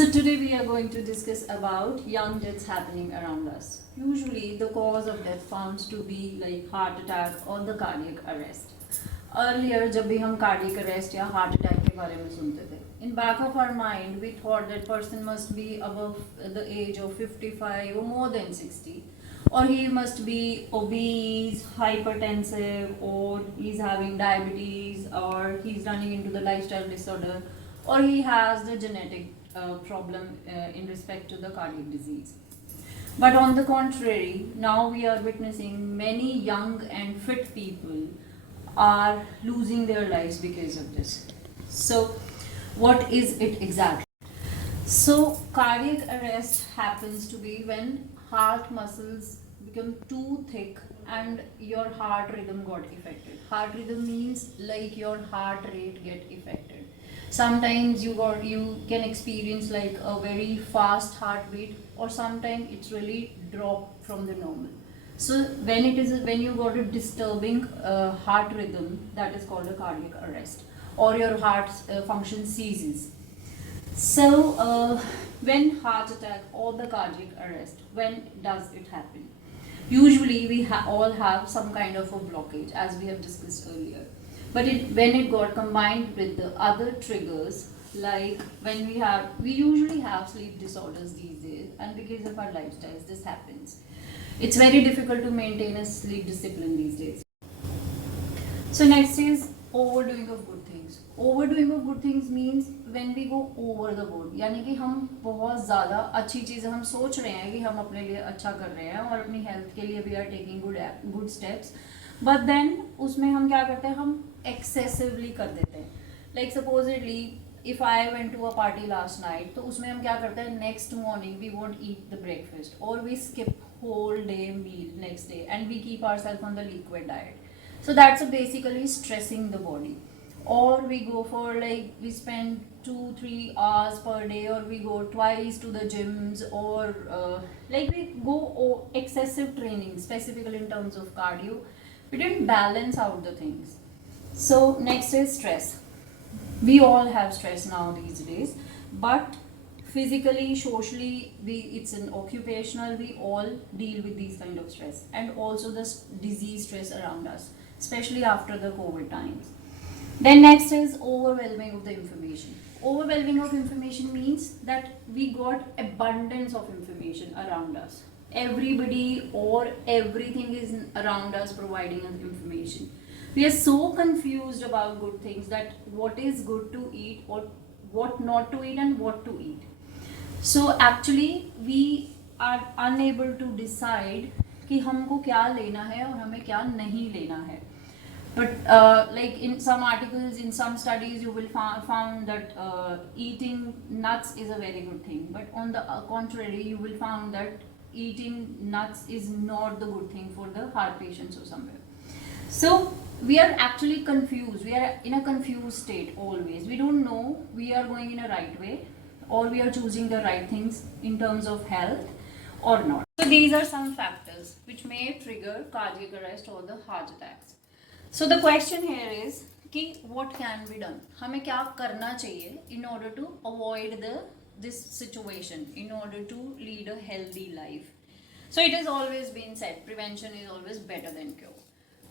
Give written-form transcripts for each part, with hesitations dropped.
So today we are going to discuss about young deaths happening around us. Usually the cause of death found to be like heart attack or the cardiac arrest. Earlier जब भी हम cardiac arrest या heart attack के बारे में सुनते थे, in back of our mind we thought that person must be above the age of 55 or more than 60, or he must be obese, hypertensive, or he's having diabetes, or he's running into the lifestyle disorder, or he has the genetic problem in respect to the cardiac disease. But on the contrary, now we are witnessing many young and fit people are losing their lives because of this. So, what is it exactly? So, cardiac arrest happens to be when heart muscles become too thick and your heart rhythm got affected. Heart rhythm means like your heart rate get affected. Sometimes you can experience like a very fast heartbeat, or sometimes it's really drop from the normal. So when you got a disturbing heart rhythm, that is called a cardiac arrest, or your heart function ceases. So when heart attack or the cardiac arrest, when does it happen? Usually we all have some kind of a blockage, as we have discussed earlier. But when it got combined with the other triggers, like when we usually have sleep disorders these days, and because of our lifestyles, this happens. It's very difficult to maintain a sleep discipline these days. So next is overdoing of good things. Overdoing of good things means when we go over the board, यानी कि हम बहुत ज़्यादा अच्छी चीज़ें हम सोच रहे हैं कि हम अपने लिए अच्छा कर रहे हैं और अपनी हेल्थ के लिए we are taking good steps, but then उसमें हम क्या करते हैं, हम excessively कर देते हैं. Like supposedly if I went to a party last night, तो उसमें हम क्या करते हैं, next morning we won't eat the breakfast, or we skip whole day meal next day and we keep ourselves on the liquid diet. So that's basically stressing the body. Or we go for like we spend 2-3 hours per day, or we go twice to the gyms, or like we go excessive training, specifically in terms of cardio. We didn't balance out the things. So next is stress. We all have stress now these days, but physically, socially, it's an occupational, we all deal with these kind of stress, and also the disease stress around us, especially after the COVID times. Then next is overwhelming of the information. Overwhelming of information means that we got abundance of information around us. Everybody or everything is around us providing us information. We are so confused about good things, that what is good to eat or what not to eat and what to eat. So actually we are unable to decide कि हमको क्या लेना है और हमें क्या नहीं लेना है. But like in some articles, in some studies, you will found that eating nuts is a very good thing. But on the contrary, you will found that eating nuts is not the good thing for the heart patients or somewhere. So we are actually confused. We are in a confused state always. We don't know we are going in a right way, or we are choosing the right things in terms of health or not. So these are some factors which may trigger cardiac arrest or the heart attacks. So the question here is कि what can be done? हमें क्या करना चाहिए in order to avoid this situation, in order to lead a healthy life? So it has always been said, prevention is always better than cure.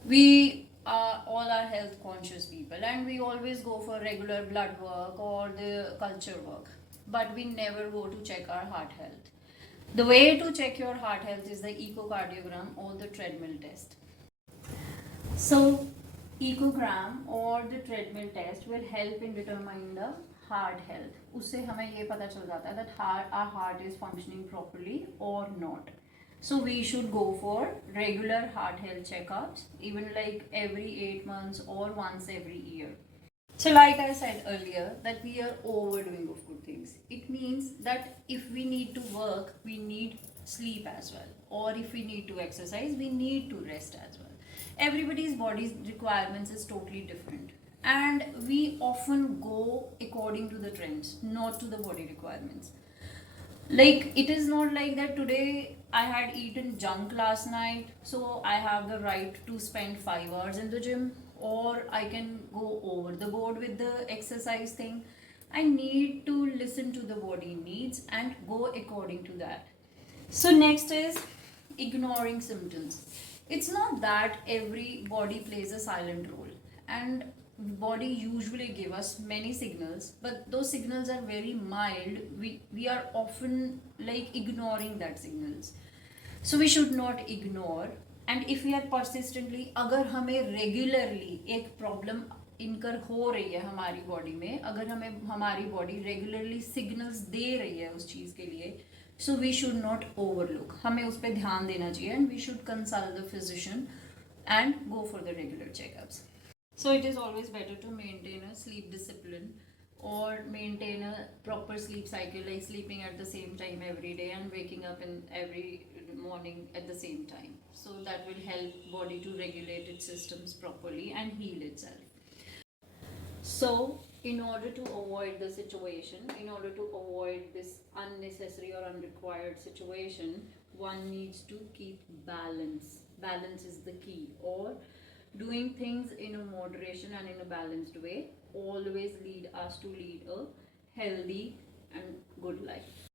We all are health conscious people, and we always go for regular blood work or the culture work, but we never go to check our heart health. The way to check your heart health is the echocardiogram or the treadmill test. So echogram or the treadmill test will help in determining the heart health. उससे हमें ये पता चल जाता है that our heart is functioning properly or not. So we should go for regular heart health checkups, even like every 8 months or once every year. So like I said earlier, that we are overdoing of good things. It means that if we need to work, we need sleep as well. Or if we need to exercise, we need to rest as well. Everybody's body's requirements is totally different. And we often go according to the trends, not to the body requirements. Like it is not like that today I had eaten junk last night, so I have the right to spend 5 hours in the gym, or I can go over the board with the exercise thing. I need to listen to the body needs and go according to that. So next is ignoring symptoms. It's not that every body plays a silent role, and body usually give us many signals, but those signals are very mild. We are often like ignoring that signals. So we should not ignore. And if we are persistently, अगर हमें regularly एक problem इनकर हो रही है हमारी body में, अगर हमें हमारी बॉडी रेगुलरली सिग्नल्स दे रही है उस चीज़ के लिए, so we should not overlook, हमें उस पर ध्यान देना चाहिए and we should consult the physician and go for the regular checkups. So it is always better to maintain a sleep discipline or maintain a proper sleep cycle, like sleeping at the same time every day and waking up in every morning at the same time. So that will help body to regulate its systems properly and heal itself. So, in order to avoid the situation, in order to avoid this unnecessary or unrequired situation, one needs to keep balance. Balance is the key, or doing things in a moderation and in a balanced way always lead us to lead a healthy and good life.